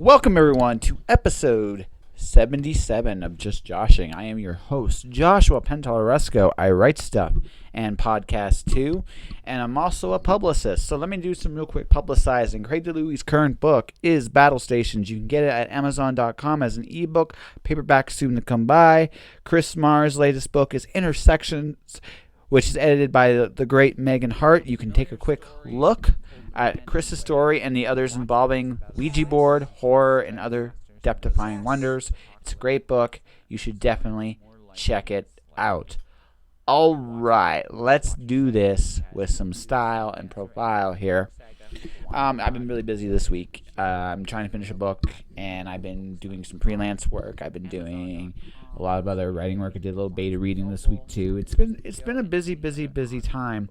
Welcome, everyone, to episode 77 of Just Joshing. I am your host, Joshua Pentalaresco. I write stuff and podcast too, and I'm also a publicist. So let me do some real quick publicizing. Craig DeLuey's current book is Battle Stations. You can get it at Amazon.com as an ebook, paperback soon to come by. Chris Marr's latest book is Intersections, which is edited by the great Megan Hart. You can take a quick look at Chris's story and the others involving Ouija board, horror, and other depth-defying wonders. It's a great book. You should definitely check it out. All right, let's do this with some style and profile here. I've been really busy this week. I'm trying to finish a book, and I've been doing some freelance work. I've been doing a lot of other writing work. I did a little beta reading this week too. It's been a busy time.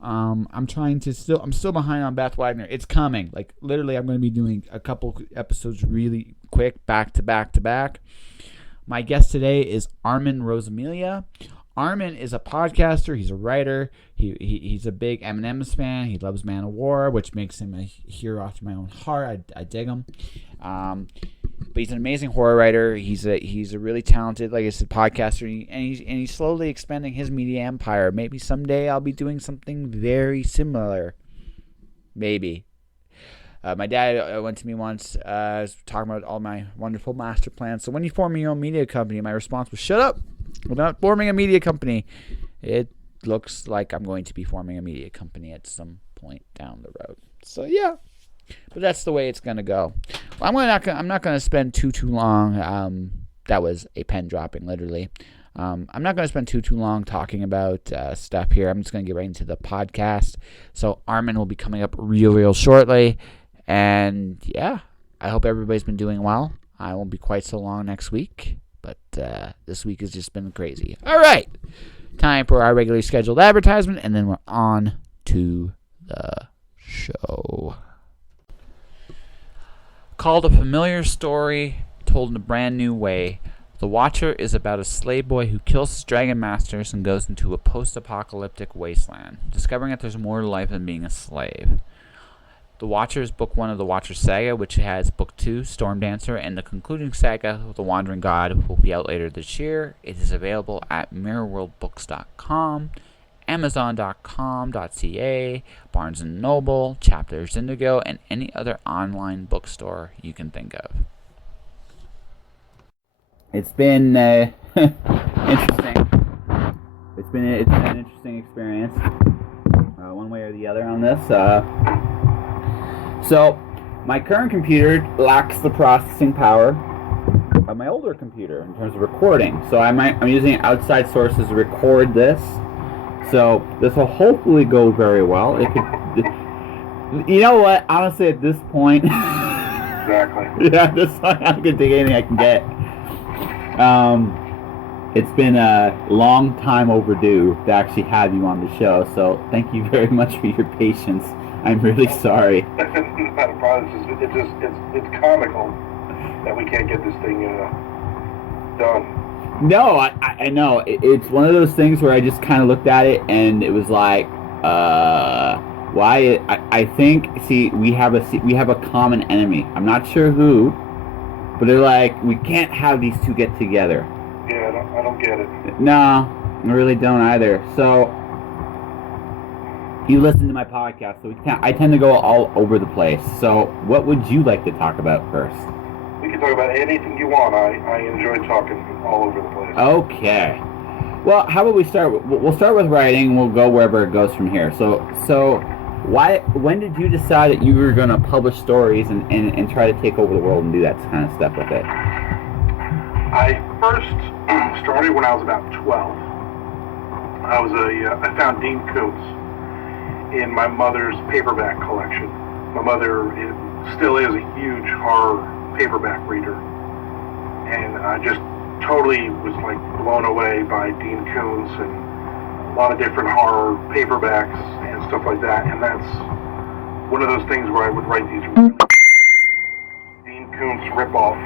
I'm still behind on Beth Wagner. It's coming. Like, literally, I'm going to be doing a couple episodes really quick, back to back. My guest today is Armand Rosamilia. Armand is a podcaster. He's a writer. He's a big M&M's fan. He loves Man of War, which makes him a hero after my own heart. I dig him. But he's an amazing horror writer. He's a really talented, like I said, podcaster, and he's slowly expanding his media empire. Maybe someday I'll be doing something very similar. Maybe. My dad went to me once, talking about all my wonderful master plans. So when you form your own media company, my response was, "Shut up! We're not forming a media company." It looks like I'm going to be forming a media company at some point down the road. So yeah. But that's the way it's going to go. Well, I'm not going to spend too long. That was a pen dropping, literally. I'm not going to spend too long talking about stuff here. I'm just going to get right into the podcast. So Armand will be coming up real shortly. And yeah, I hope everybody's been doing well. I won't be quite so long next week. But this week has just been crazy. All right. Time for our regularly scheduled advertisement. And then we're on to the show. Called A Familiar Story Told in a Brand New Way, The Watcher is about a slave boy who kills his dragon masters and goes into a post-apocalyptic wasteland, discovering that there's more to life than being a slave. The Watcher is book 1 of the Watcher saga, which has book 2, Storm Dancer, and the concluding saga, The Wandering God, will be out later this year. It is available at mirrorworldbooks.com, Amazon.com.ca, Barnes & Noble, Chapters Indigo, and any other online bookstore you can think of. It's been interesting. It's been an interesting experience, one way or the other on this. So, my current computer lacks the processing power of my older computer in terms of recording. So I'm using outside sources to record this. So this will hopefully go very well. It could, you know what? Honestly, at this point, exactly. Yeah, this point, I'm gonna take anything I can get. It's been a long time overdue to actually have you on the show. So thank you very much for your patience. I'm really sorry. Not a problem. It's comical that we can't get this thing done. No, I know. It's one of those things where I just kind of looked at it and it was like, why? I think, we have a common enemy. I'm not sure who, but they're like, we can't have these two get together. Yeah, I don't get it. No, I really don't either. So, you listen to my podcast, so I tend to go all over the place. So, what would you like to talk about first? We can talk about anything you want. I enjoy talking all over the place. Okay. Well, how about we start? We'll start with writing. We'll go wherever it goes from here. So when did you decide that you were going to publish stories and try to take over the world and do that kind of stuff with it? I first started when I was about 12. I found Dean Koontz in my mother's paperback collection. My mother still is a huge horror paperback reader, and I just totally was like blown away by Dean Koontz and a lot of different horror paperbacks and stuff like that. And that's one of those things where I would write these really bad Dean Koontz ripoff,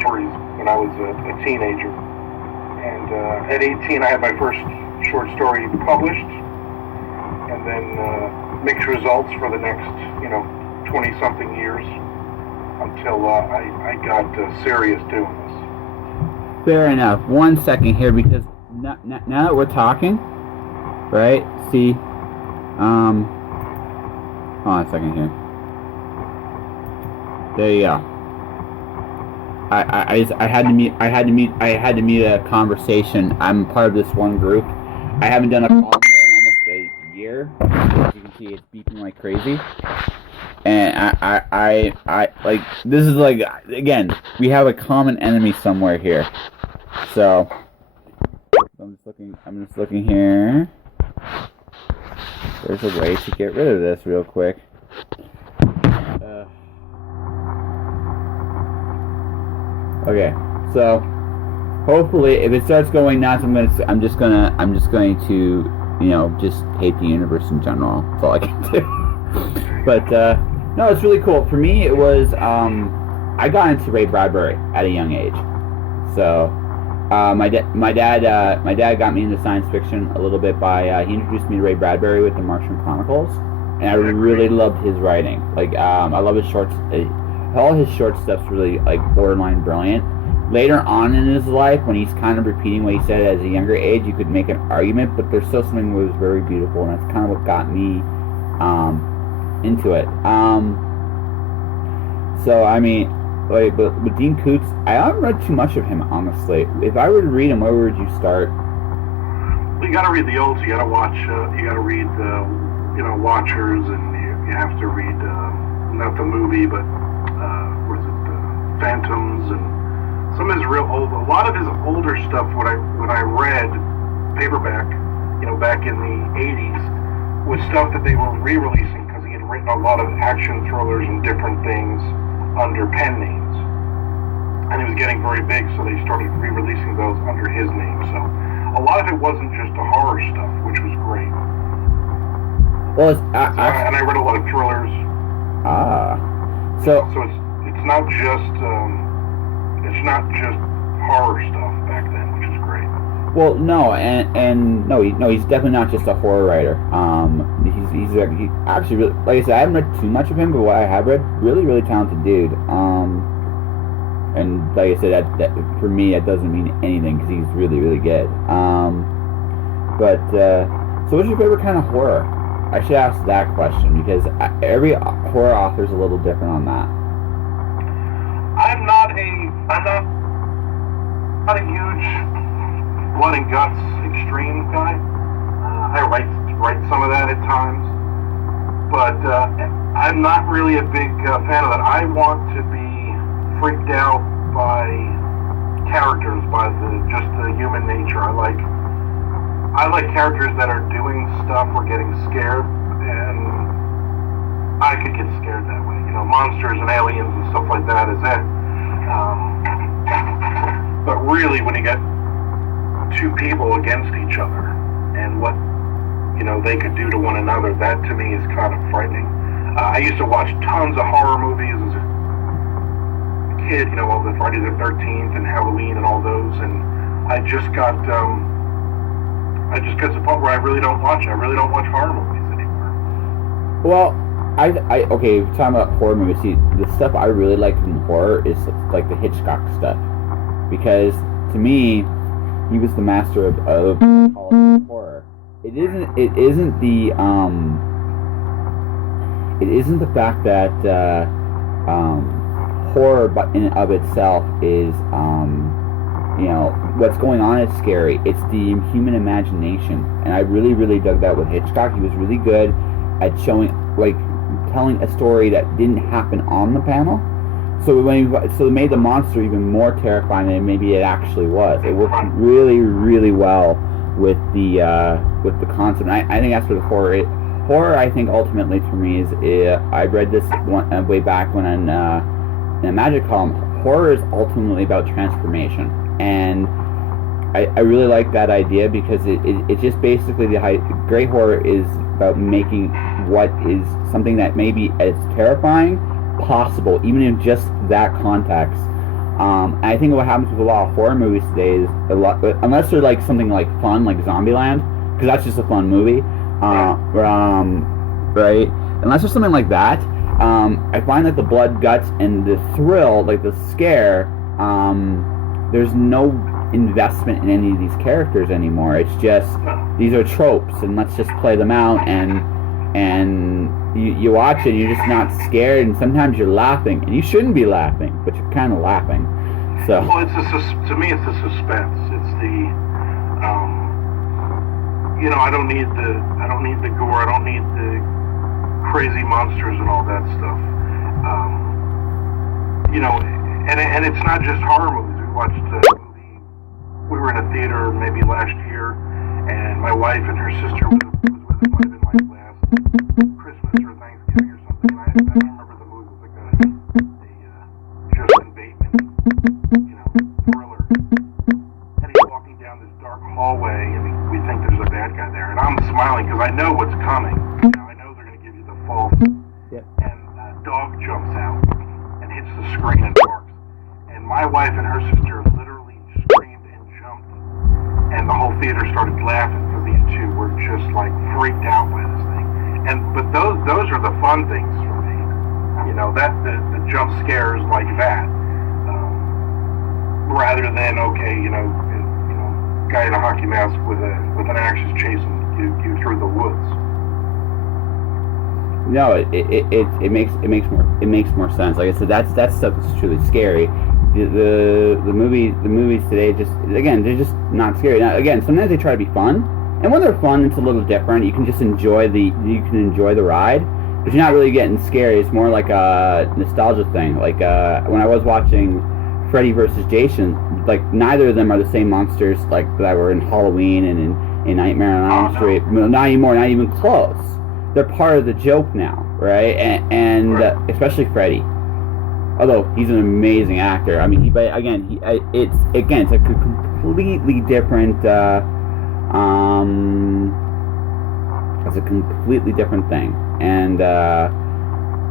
stories when I was a teenager. And at 18, I had my first short story published, and then mixed results for the next, 20-something years until I got serious doing this. Fair enough. 1 second here, because now that we're talking, right? See, hold on a second here. There you go. I had to mute a conversation. I'm part of this one group. I haven't done a call in there in almost a year. As you can see, it's beeping like crazy. And I like, this is like, again, we have a common enemy somewhere here. So I'm just looking here. There's a way to get rid of this real quick. Okay, so hopefully, if it starts going nuts, I'm just going to, just hate the universe in general. That's all I can do. But no, it's really cool. For me, it was I got into Ray Bradbury at a young age. So my dad got me into science fiction a little bit by he introduced me to Ray Bradbury with the Martian Chronicles, and I really loved his writing. Like I love his shorts. All his short stuff's really like borderline brilliant. Later on in his life, when he's kind of repeating what he said as a younger age, you could make an argument, but there's still something that was very beautiful, and that's kind of what got me into it. So I mean, like, but with Dean Koontz, I haven't read too much of him, honestly. If I were to read him, where would you start? Well, you got to read the olds. You got to watch. You got to read, Watchers, and you have to read not the movie, but what is it, Phantoms, and some of his real old. A lot of his older stuff. When I read paperback, back in the '80s, was stuff that they were re-releasing because he had written a lot of action thrillers and different things under pen names, and he was getting very big, so they started re-releasing those under his name. So a lot of it wasn't just the horror stuff, which was great. Well, and I read a lot of thrillers. So it's not just horror stuff back then, which is great. Well, no, and he's definitely not just a horror writer. He's actually really, like I said, I haven't read too much of him, but what I have read, really, really talented dude. And like I said, that for me, that doesn't mean anything because he's really, really good. So what's your favorite kind of horror? I should ask that question because every horror author is a little different on that. I'm not a huge blood and guts extreme guy. I write some of that at times, but I'm not really a big fan of that. I want to be freaked out by characters, by just the human nature. I like characters that are doing stuff or getting scared, and I could get scared that way. Monsters and aliens and stuff like that is it. But really, when you get two people against each other and what they could do to one another, that to me is kind of frightening. I used to watch tons of horror movies as a kid, all the Friday the 13th and Halloween and all those, and I just got to the point where I really don't watch horror movies anymore. Well, okay, talking about horror movies, see, the stuff I really like in horror is like the Hitchcock stuff, because to me, he was the master of horror. It isn't the fact that horror, but in and of itself is what's going on is scary. It's the human imagination, and I really, really dug that with Hitchcock. He was really good at telling a story that didn't happen on the panel. So it made the monster even more terrifying than maybe it actually was. It worked really, really well with the concept. And I think that's what horror. Horror, I think, ultimately for me is I read this way back when in a magic column. Horror is ultimately about transformation, and I really like that idea because it just basically great horror is about making what is something that maybe is terrifying possible, even in just that context. And I think what happens with a lot of horror movies today is unless they're like something like fun, like Zombieland, because that's just a fun movie, right? Unless there's something like that, I find that the blood, guts, and the thrill, like the scare, there's no investment in any of these characters anymore. It's just, these are tropes, and let's just play them out, and you watch it, and you're just not scared, and sometimes you're laughing, and you shouldn't be laughing, but you're kind of laughing. So. Well, to me, it's the suspense. It's the, I don't need the gore. I don't need the crazy monsters and all that stuff. And it's not just horror movies. We watched a movie. We were in a theater maybe last year, and my wife and her sister was with us. It might have been like last Christmas or Thanksgiving or something. I don't remember the movie. It was like a Justin Bateman, thriller. And he's walking down this dark hallway, and we think there's a bad guy there. And I'm smiling because I know what's coming. I know they're going to give you the false. Yep. And a dog jumps out and hits the screen and barks. And my wife and her sister literally screamed and jumped, and the whole theater started laughing because these two were just like freaked out by this thing. But those are the fun things for me. That the jump scares like that, rather than guy in a hockey mask with an axe is chasing you through the woods. No, it makes more sense. Like I said, that stuff is truly scary. The movies today they're just not scary. Now again, sometimes they try to be fun, and when they're fun, it's a little different. You can just enjoy the ride, but you're not really getting scary. It's more like a nostalgia thing. Like when I was watching Freddy versus Jason, like neither of them are the same monsters like that were in Halloween and in Nightmare on Elm Street. No. Not anymore, not even close. They're part of the joke now, right? And right. Especially Freddy. Although he's an amazing actor. I mean, it's a completely different. It's a completely different thing, and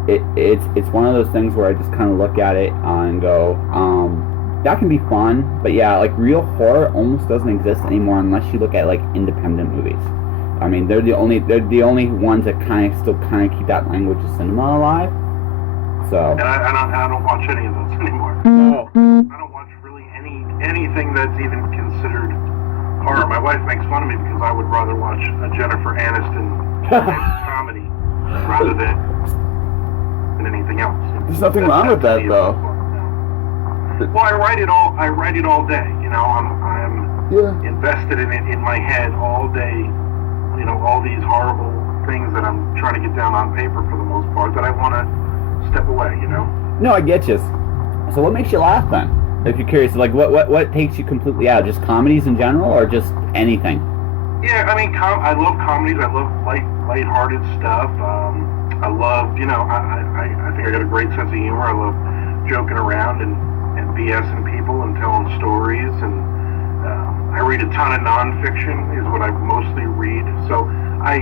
it's one of those things where I just kind of look at it and go, that can be fun, but yeah, like real horror almost doesn't exist anymore unless you look at like independent movies. I mean, they're the only ones that still keep that language of cinema alive. So. And I don't watch any of those anymore. No. I don't watch really anything that's even considered horror. My wife makes fun of me because I would rather watch a Jennifer Aniston comedy rather than anything else. There's nothing wrong with that, though. Well, I write it all day. I'm invested in it in my head all day. All these horrible things that I'm trying to get down on paper for the most part that I want to step away. No, I get you. So what makes you laugh then? If you're curious, like what takes you completely out? Just comedies in general, or just anything? Yeah, I mean, I love comedies. I love lighthearted stuff. I love, I think I got a great sense of humor. I love joking around and BSing people and telling stories. And I read a ton of nonfiction is what I mostly read. So I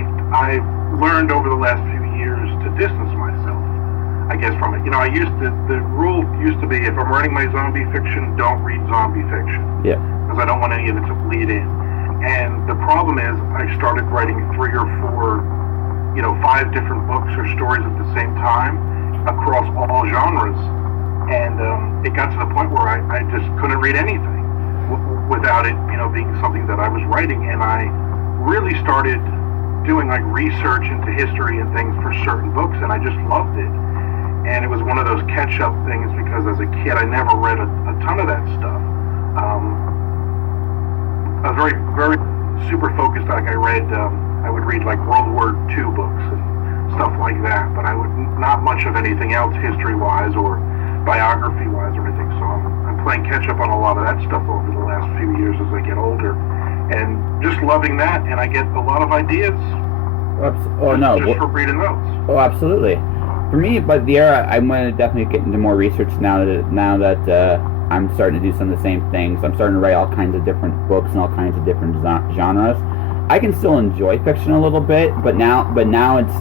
learned over the last few years to distance myself, I guess, from it. The rule used to be, if I'm writing my zombie fiction, don't read zombie fiction. Yeah. Because I don't want any of it to bleed in. And the problem is, I started writing 3 or 4, 5 different books or stories at the same time across all genres. And it got to the point where I just couldn't read anything without it, being something that I was writing. And I really started doing like research into history and things for certain books, and I just loved it. And it was one of those catch-up things because as a kid I never read a ton of that stuff. I was very, very super focused. Like I would read like World War II books and stuff like that, but I would not much of anything else history-wise or biography-wise or anything. So I'm playing catch-up on a lot of that stuff over the last few years as I get older, and just loving that. And I get a lot of ideas. Just from reading those. Oh, absolutely. For me, but the era, I'm going to definitely get into more research now that I'm starting to do some of the same things. I'm starting to write all kinds of different books and all kinds of different genres. I can still enjoy fiction a little bit, but now it's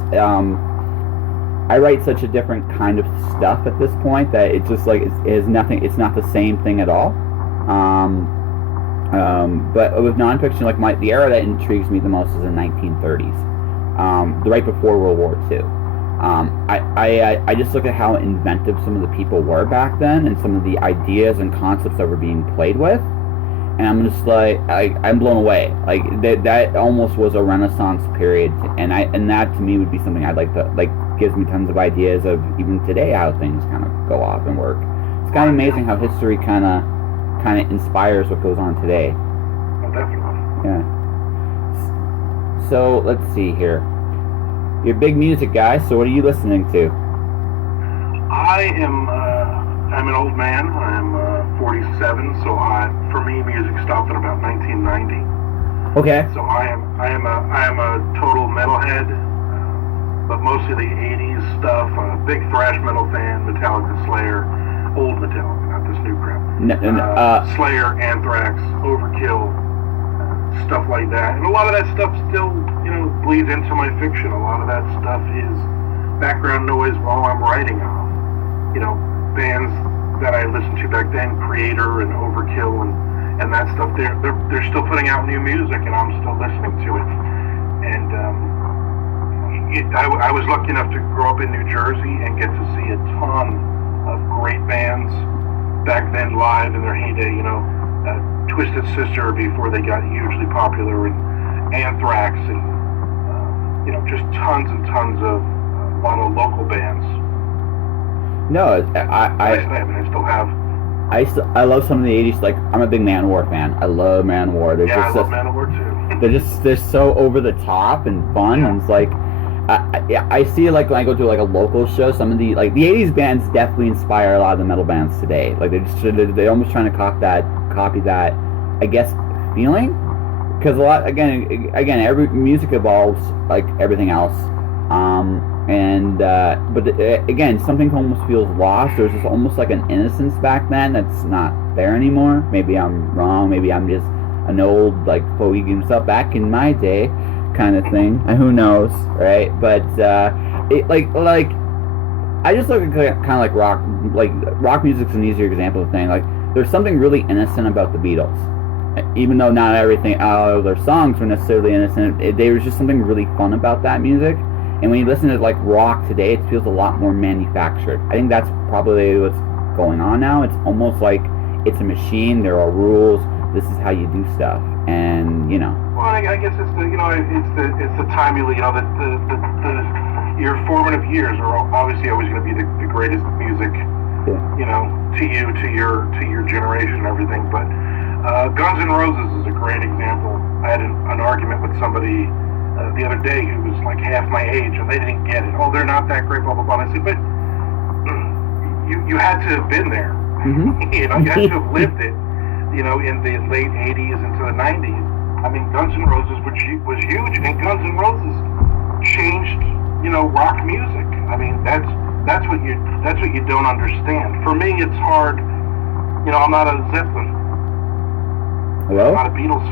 I write such a different kind of stuff at this point that it's just like it is nothing. It's not the same thing at all. But with nonfiction, like the era that intrigues me the most is the 1930s, right before World War II. I just look at how inventive some of the people were back then, and some of the ideas and concepts that were being played with, and I'm just like, I'm blown away. Like that almost was a Renaissance period, and that to me would be something I'd like to, like, gives me tons of ideas of even today how things kind of go off and work. It's kind of amazing how history kind of inspires what goes on today. Oh, definitely. Yeah. So let's see here. You're a big music guy, so what are you listening to? I'm an old man. I'm 47, so for me, music stopped at about 1990. Okay. So I am a total metalhead, but mostly the 80s stuff. I'm a big thrash metal fan, Metallica, Slayer, old Metallica, not this new crap. Slayer, Anthrax, Overkill, stuff like that. And a lot of that stuff still, bleeds into my fiction. A lot of that stuff is background noise while I'm writing on. Bands that I listened to back then, Creator and Overkill and that stuff, they're still putting out new music, and I'm still listening to it. And I was lucky enough to grow up in New Jersey and get to see a ton of great bands back then live in their heyday. Twisted Sister before they got hugely popular, and Anthrax, and just tons and tons of a lot of local bands. No, I still have. I love some of the 80s. Like, I'm a big Manowar fan. I love Manowar. I love Manowar too. they're so over the top and fun, and it's like I see it, like, when I go to like a local show. Some of the 80s bands definitely inspire a lot of the metal bands today. Like they're almost trying to copy that, I guess, feeling, because a lot again every music evolves like everything else. But again, something almost feels lost. There's just almost like an innocence back then that's not there anymore. Maybe I'm wrong. Maybe I'm just an old, like, fogey himself back in my day kind of thing. Who knows, right? But it like I just look at kind of like rock. Like, rock music's an easier example of thing. Like, there's something really innocent about the Beatles. Even though not everything, all of their songs were necessarily innocent, there was just something really fun about that music. And when you listen to, like, rock today, it feels a lot more manufactured. I think that's probably what's going on now. It's almost like it's a machine. There are rules. This is how you do stuff, and Well, I guess it's the time your formative years are obviously always going to be the greatest music, to your generation and everything. But Guns N' Roses is a great example. I had an argument with somebody the other day who was like half my age, and they didn't get it. Oh, they're not that great, blah blah blah. And I said, but you had to have been there. Mm-hmm. You had to have lived it. In the late '80s into the '90s. I mean, Guns N' Roses was huge, and Guns N' Roses changed rock music. I mean, that's what you don't understand. For me, it's hard. I'm not a Zeppelin. Hello? I'm not a Beatles,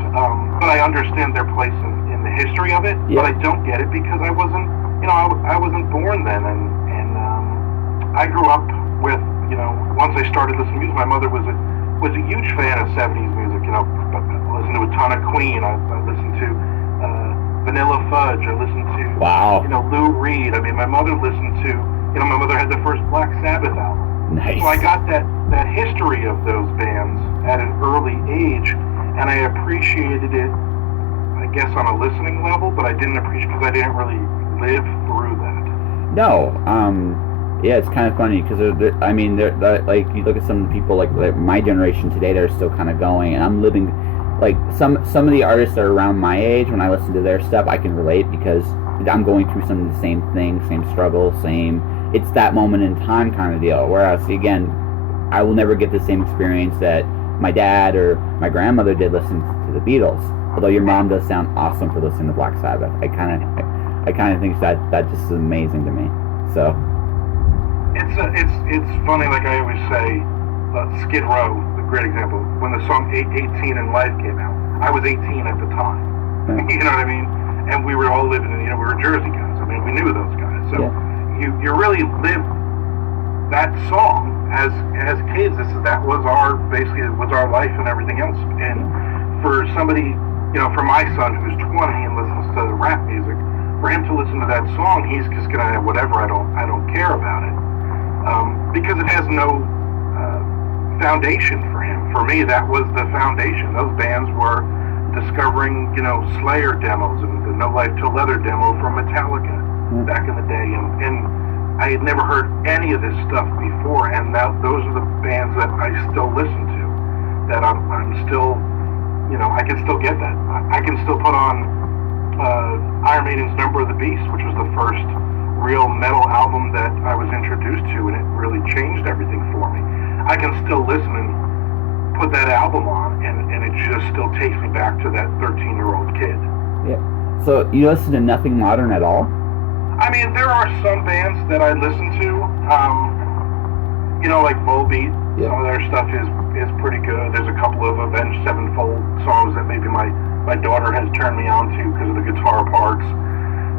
but I understand their place in the history of it. Yeah. But I don't get it because I wasn't, I wasn't born then, and I grew up with, once I started listening to music, my mother was a huge fan of '70s music. I listened to a ton of Queen. I listened to Vanilla Fudge. I listened to Lou Reed. I mean, my mother listened to, my mother had the first Black Sabbath album. Nice. So I got that history of those bands at an early age, and I appreciated it, I guess, on a listening level, but I didn't appreciate because I didn't really live through that. No, yeah, it's kind of funny because like, you look at some of the people like my generation today that are still kind of going, and I'm living, like, some of the artists that are around my age. When I listen to their stuff, I can relate because I'm going through some of the same things, same struggles, it's that moment in time kind of deal. Whereas, again, I will never get the same experience that my dad or my grandmother did listening to the Beatles. Although your mom does sound awesome for listening to Black Sabbath. I kind of think that just is amazing to me. So it's funny. Like I always say, Skid Row, a great example. When the song 18 in Life came out, I was 18 at the time. Yeah. You know what I mean? And we were all living in, we were Jersey guys. I mean, we knew those guys. So yeah. You really lived that song as kids. That was our life and everything else. And for somebody, for my son who's 20 and listens to rap music, for him to listen to that song, he's just gonna whatever. I don't care about it because it has no foundation for him. For me, that was the foundation. Those bands were discovering, Slayer demos and the No Life Till Leather demo from Metallica back in the day, and I had never heard any of this stuff before, and those are the bands that I still listen to. That I'm still, I can still get that. I can still put on Iron Maiden's Number of the Beast, which was the first real metal album that I was introduced to, and it really changed everything for me. I can still listen and put that album on, and it just still takes me back to that 13-year-old kid. Yeah. So you listen to nothing modern at all? I mean, there are some bands that I listen to, like Volbeat. Yeah. Some of their stuff is pretty good. There's a couple of Avenged Sevenfold songs that maybe my daughter has turned me on to because of the guitar parts.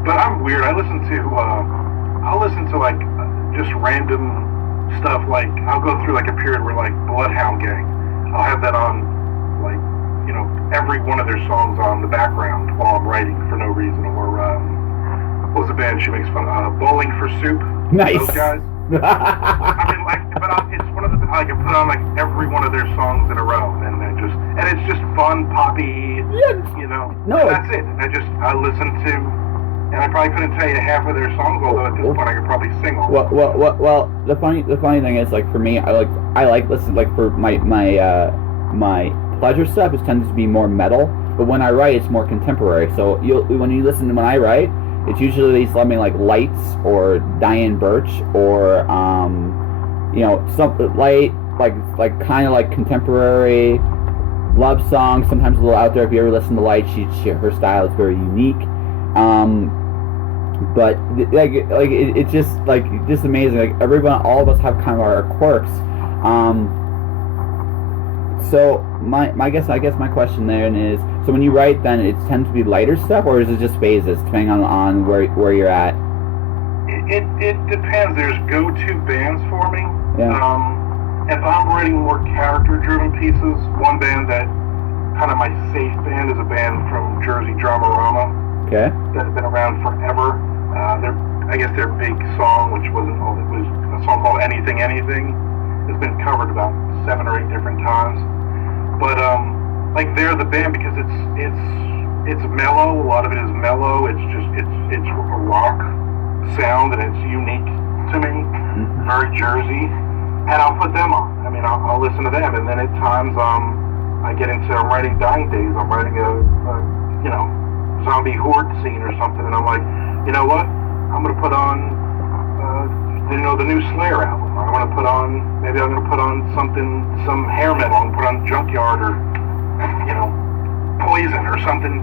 But I'm weird. I'll listen to like just random stuff. Like I'll go through like a period where like Bloodhound Gang, I'll have that on like every one of their songs on the background while I'm writing for no reason. Or what was the band she makes fun of? Bowling for Soup. Nice. Those guys. I mean, it's one of the I can put on like every one of their songs in a row, and it's just fun, poppy. Yeah. No, and that's it. I listen to, and I probably couldn't tell you half of their songs, although at this point I could probably sing all. Well. The funny thing is, like for me, I like listen like for my pleasure stuff, it tends to be more metal, but when I write, it's more contemporary. So when you listen to when I write, it's usually something like Lights or Diane Birch or something light, like kind of like contemporary love songs. Sometimes a little out there. If you ever listen to Lights, her style is very unique. But it's just amazing. Like everyone, all of us have kind of our quirks. So I guess my question then is, so when you write, then it tends to be lighter stuff, or is it just phases depending on where you're at? It depends. There's go-to bands for me. Yeah. If I'm writing more character-driven pieces, one band that kind of my safe band is a band from Jersey, Dramarama. Okay. That's been around forever. I guess their big song, which was a song called Anything Anything, has been covered about 7 or 8 different times. But they're the band because it's mellow. A lot of it is mellow. It's a rock sound, and it's unique to me. Mm-hmm. Very Jersey, and I'll put them on. I mean, I'll listen to them, and then at times I get into writing Dying Days. I'm writing a zombie horde scene or something, and I'm like, you know what? I'm gonna put on the new Slayer album. I'm gonna put on some hair metal. I'm gonna put on Junkyard or Poison or something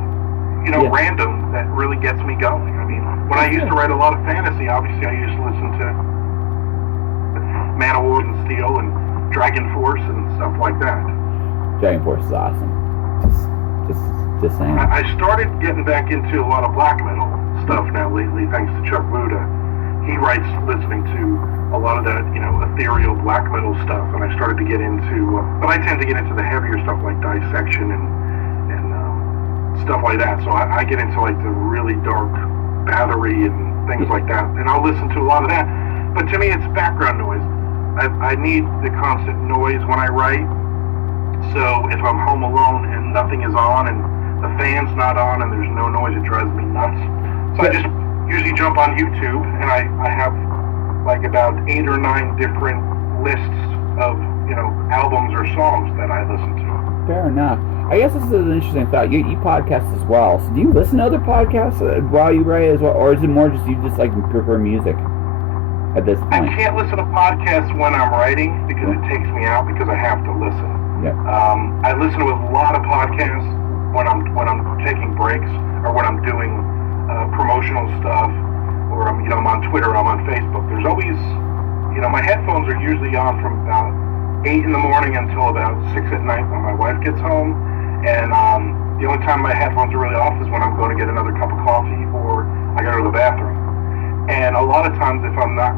random that really gets me going. I mean, when I used to write a lot of fantasy, obviously I used to listen to Man of War and Steel and Dragon Force and stuff like that. Dragon Force is awesome. Just saying. I started getting back into a lot of black metal stuff now lately, thanks to Chuck Buda. He writes listening to a lot of that, ethereal black metal stuff, and I started to get into, but I tend to get into the heavier stuff like Dissection and stuff like that. So I get into like the really dark Bathory and things like that, and I'll listen to a lot of that. But to me, it's background noise. I need the constant noise when I write. So if I'm home alone and nothing is on and the fan's not on and there's no noise, it drives me nuts. So I just usually jump on YouTube, and I have like about 8 or 9 different lists of albums or songs that I listen to. Fair enough. I guess this is an interesting thought. You podcast as well. So do you listen to other podcasts while you write as well, or is it more just you just like prefer music at this point? I can't listen to podcasts when I'm writing because it takes me out because I have to listen. Yeah. I listen to a lot of podcasts when I'm taking breaks or when I'm doing promotional stuff, or I'm on Twitter, I'm on Facebook. There's always, my headphones are usually on from about 8 in the morning until about 6 at night when my wife gets home, and the only time my headphones are really off is when I'm going to get another cup of coffee or I go to the bathroom. And a lot of times if I'm not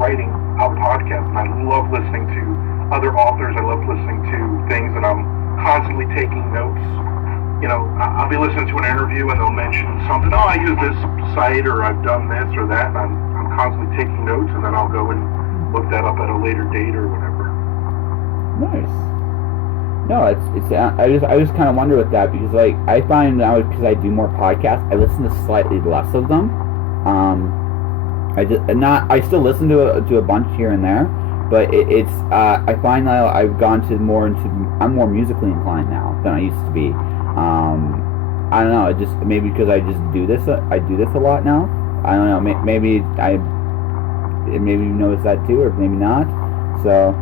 writing a podcast, and I love listening to other authors, I love listening to things, and I'm constantly taking notes I'll be listening to an interview and they'll mention something. Oh, I use this site, or I've done this or that, and I'm constantly taking notes, and then I'll go and look that up at a later date or whatever. Nice. No, it's. I just kind of wonder with that, because like I find now, because I do more podcasts, I listen to slightly less of them. I still listen to a bunch here and there, but I find that I've gone to I'm more musically inclined now than I used to be. I don't know. It just maybe because I just do this. I do this a lot now. I don't know. Maybe you notice that too, or maybe not. So.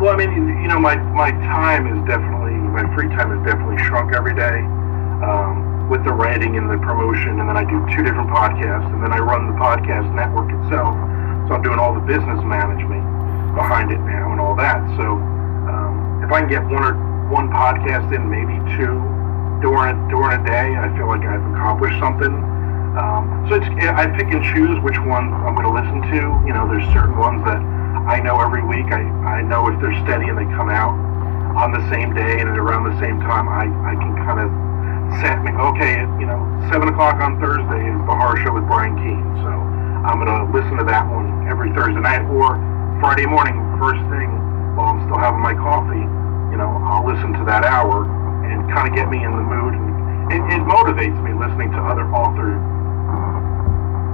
Well, I mean, my time is definitely, my free time is definitely shrunk every day. With the writing and the promotion, and then I do 2 different podcasts, and then I run the podcast network itself. So I'm doing all the business management behind it now and all that. So if I can get one podcast in, maybe 2 during a day, I feel like I've accomplished something. So I pick and choose which ones I'm going to listen to. There's certain ones that I know every week. I know if they're steady and they come out on the same day and at around the same time, I can kind of set me, okay, 7 o'clock on Thursday is the Horror Show with Brian Keane, so I'm going to listen to that one every Thursday night, or Friday morning, first thing, while I'm still having my coffee, I'll listen to that hour and kind of get me in the mood, and it motivates me listening to other authors,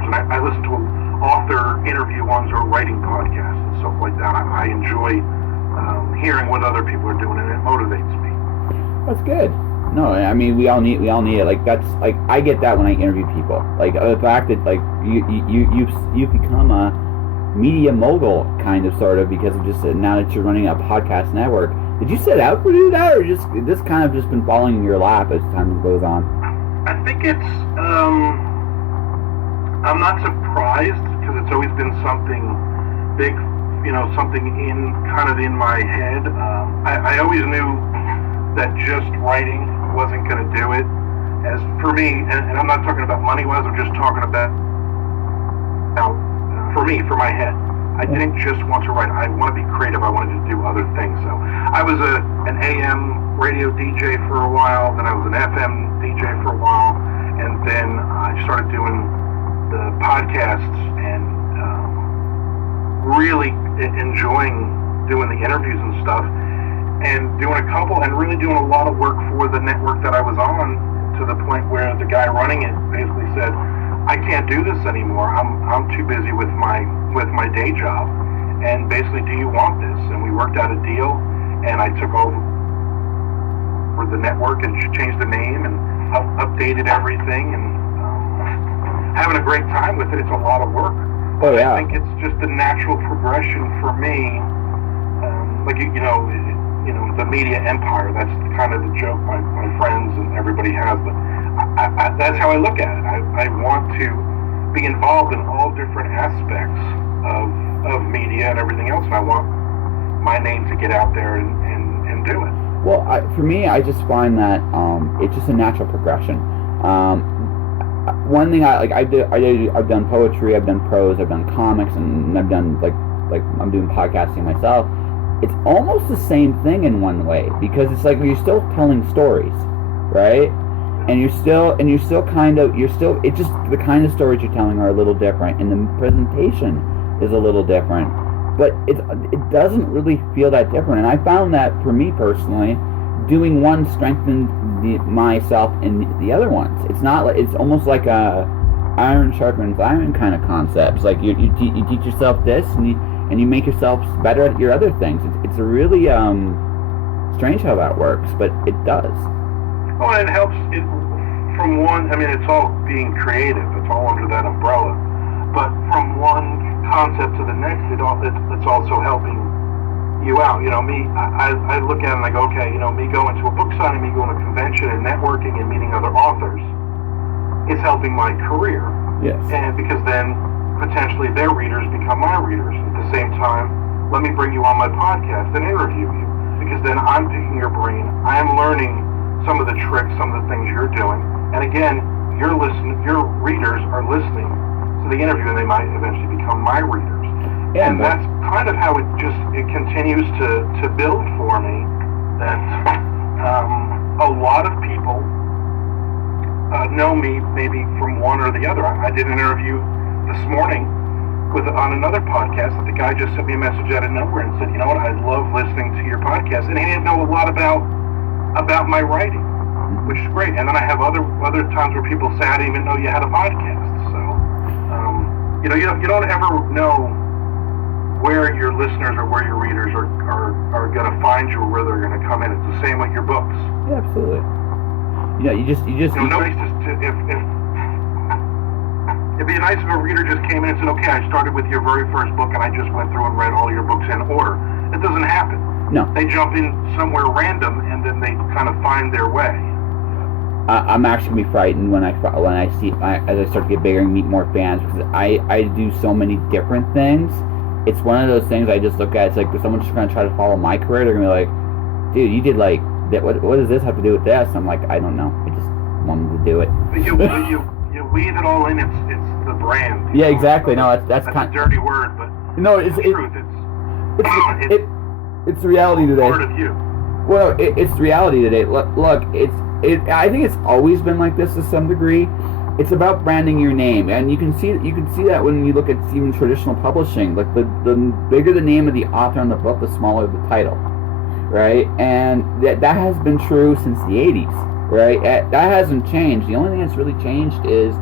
and I listen to author interview ones or writing podcasts and stuff like that. I enjoy hearing what other people are doing, and it motivates me. That's good. No, I mean we all need it. Like that's like I get that when I interview people. Like the fact that like you've become a media mogul kind of sort of because of just now that you're running a podcast network. Did you set out to do that, or just this kind of just been falling in your lap as time goes on? I think it's I'm not surprised because it's always been something big, something in my head. I always knew that just writing wasn't going to do it. As for me, and I'm not talking about money-wise, I'm just talking about for me, for my head. I didn't just want to write. I want to be creative. I wanted to do other things. So I was an AM radio DJ for a while, then I was an FM DJ for a while, and then I started doing the podcasts and really enjoying doing the interviews and stuff, and doing a couple, and really doing a lot of work for the network that I was on, to the point where the guy running it basically said, I can't do this anymore. I'm too busy with my day job, and basically, do you want this? And we worked out a deal, and I took over the network and changed the name and updated everything, and having a great time with it. It's a lot of work. Oh, yeah. I think it's just a natural progression for me. The media empire, that's kind of the joke my friends and everybody has, but that's how I look at it. I want to be involved in all different aspects of media and everything else, and I want my name to get out there and do it. Well, for me, I just find that it's just a natural progression. One thing I've done poetry, I've done prose, I've done comics, and I've done like I'm doing podcasting myself. It's almost the same thing in one way, because it's like you're still telling stories, right? And it's just the kind of stories you're telling are a little different, and the presentation is a little different, but it doesn't really feel that different. And I found that for me personally, doing one strengthened myself in the other ones. It's not like, it's almost like a iron sharpens iron kind of concept. It's like you teach yourself this, and you make yourself better at your other things. It's a really strange how that works, but it does. Oh, and it helps from one, it's all being creative. It's all under that umbrella. But from one concept to the next, it's also helping you out. I look at it and I go, okay, me going to a book signing, me going to a convention and networking and meeting other authors, it's helping my career. Yes. And because then potentially their readers become my readers. At the same time, let me bring you on my podcast and interview you, because then I'm picking your brain. I'm learning some of the tricks, some of the things you're doing. And again, your readers are listening to the interview, and they might eventually become my readers. Yeah, and that's kind of how it continues to build for me, that a lot of people know me maybe from one or the other. I did an interview this morning on another podcast that the guy just sent me a message out of nowhere and said, you know what, I love listening to your podcast, and he didn't know a lot about my writing, which is great. And then I have other times where people say, I didn't even know you had a podcast. So you don't ever know where your listeners or where your readers are going to find you or where they're going to come in. It's the same with your books. Yeah, absolutely. Nobody's just if it'd be nice if a reader just came in and said, okay, I started with your very first book and I just went through and read all your books in order. It doesn't happen. No. They jump in somewhere random and then they kind of find their way. I'm actually going to be frightened when I see as I start to get bigger and meet more fans, because I do so many different things. It's one of those things I just look at. It's like if someone's just going to try to follow my career, they're going to be like, dude, you did like that. What does this have to do with this? I'm like, I don't know. I just wanted to do it. But you weave it all in. It's the brand. Yeah, exactly. No, that's a dirty word, but no, it's the truth. It's the reality today. Part of you. Well, it's the reality today. Look, I think it's always been like this to some degree. It's about branding your name, and you can see that when you look at even traditional publishing. Like the bigger the name of the author on the book, the smaller the title, right? And that has been true since the 80s, right? That hasn't changed. The only thing that's really changed is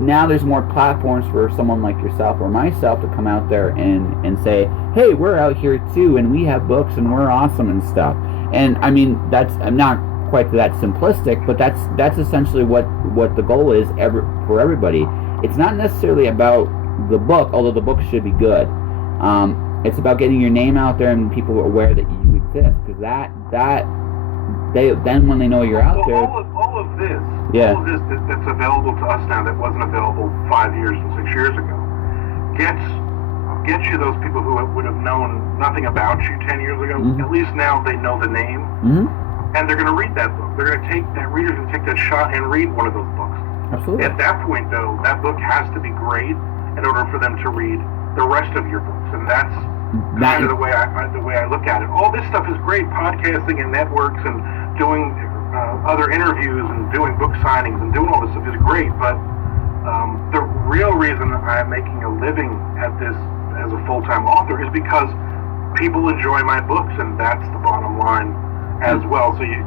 now there's more platforms for someone like yourself or myself to come out there and say, hey, we're out here too, and we have books, and we're awesome and stuff. And I mean, I'm not quite that simplistic, but that's essentially what the goal is for everybody. It's not necessarily about the book, although the book should be good. It's about getting your name out there and people are aware that you exist, because then when they know you're out there. All of this that's available to us now that wasn't available 5 years and 6 years ago gets you those people who would have known nothing about you 10 years ago. Mm-hmm. At least now they know the name. Mm-hmm. And they're going to read that book. They're going to take that reader's going to take that shot and read one of those books. Absolutely. At that point, though, that book has to be great in order for them to read the rest of your books, and that's kind of the way I look at it. All this stuff is great, podcasting and networks and doing other interviews and doing book signings and doing all this stuff is great. But the real reason I'm making a living at this as a full-time author is because people enjoy my books, and that's the bottom line as well. So you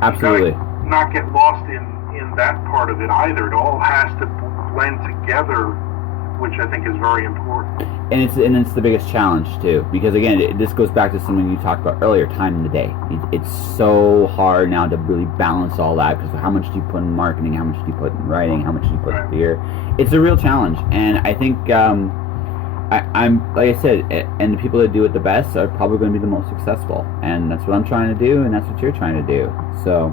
absolutely not get lost in that part of it either. It all has to blend together, which I think is very important. And it's the biggest challenge too, because again, this goes back to something you talked about earlier, time in the day. It's so hard now to really balance all that, because how much do you put in marketing, how much do you put in writing, how much do you put in here? It's a real challenge, and I think I'm like I said, and the people that do it the best are probably going to be the most successful, and that's what I'm trying to do, and that's what you're trying to do. So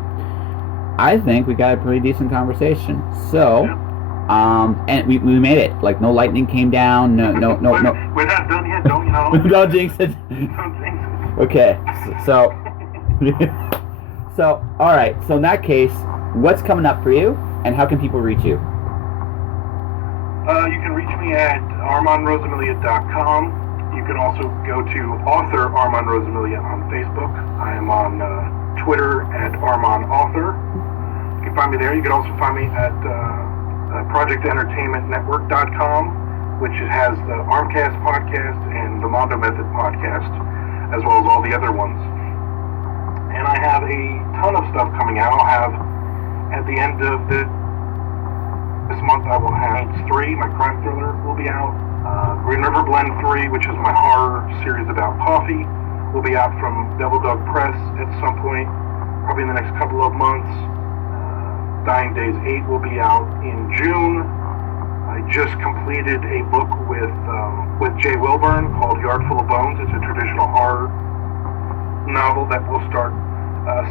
I think we got a pretty decent conversation. So and we made it. Like, no lightning came down. No. We're not done yet. Don't jinx it. Don't jinx it. Okay. So all right. So in that case, what's coming up for you, and how can people reach you? You can reach me at armandrosamilia.com. You can also go to author Armand Rosamilia on Facebook. I am on Twitter at Armand Author. You can find me there. You can also find me at projectentertainmentnetwork.com, which has the Armcast podcast and the Mondo Method podcast, as well as all the other ones. And I have a ton of stuff coming out. I'll have, at the end of this month, I will have 3. My crime thriller will be out. Green River Blend 3, which is my horror series about coffee, will be out from Devil Dog Press at some point, probably in the next couple of months. Dying Days 8 will be out in June. I just completed a book with Jay Wilburn called Yard Full of Bones. It's a traditional horror novel that we'll start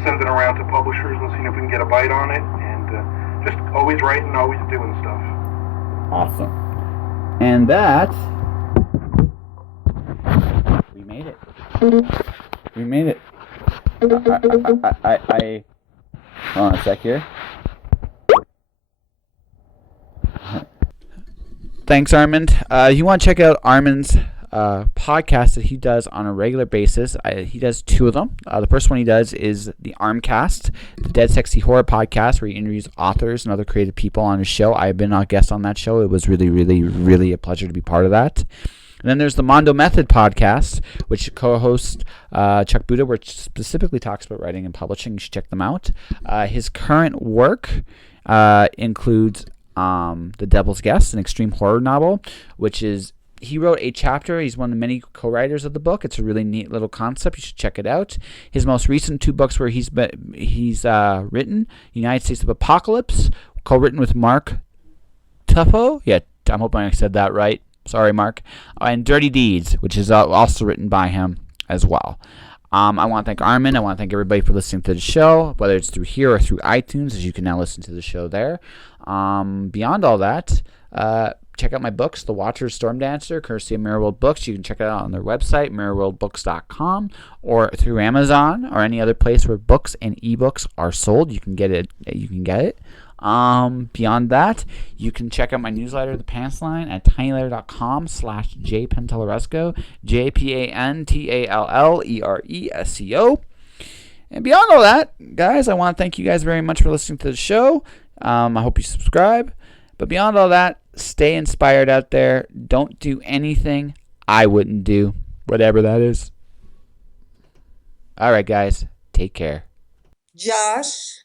sending around to publishers and seeing if we can get a bite on it. And just always writing, always doing stuff. Awesome. And that, we made it. We made it. I hold on a sec here. Thanks, Armand. You want to check out Armand's podcasts that he does on a regular basis. He does 2 of them. The first one he does is the Armcast, the Dead Sexy Horror podcast, where he interviews authors and other creative people on his show. I've been a guest on that show. It was really, really, really a pleasure to be part of that. And then there's the Mondo Method podcast, which co-hosts Chuck Buda, which specifically talks about writing and publishing. You should check them out. His current work includes The Devil's Guest, an extreme horror novel, which is, he wrote a chapter. He's one of the many co-writers of the book. It's a really neat little concept. You should check it out. His most recent 2 books where he's written, United States of Apocalypse, co-written with Mark Tuffo. Yeah, I'm hoping I said that right. Sorry, Mark. And Dirty Deeds, which is also written by him as well. I want to thank Armand. I want to thank everybody for listening to the show, whether it's through here or through iTunes, as you can now listen to the show there. Beyond all that, check out my books, The Watcher, Storm Dancer, courtesy of Mirror World Books. You can check it out on their website, mirrorworldbooks.com, or through Amazon or any other place where books and ebooks are sold. You can get it. Beyond that, you can check out my newsletter, The Pants Line, at tinyletter.com/jpentalleresco, JPANTALLERESCO. And beyond all that, guys, I want to thank you guys very much for listening to the show. I hope you subscribe. But beyond all that, stay inspired out there. Don't do anything I wouldn't do, whatever that is. All right, guys, take care. Josh.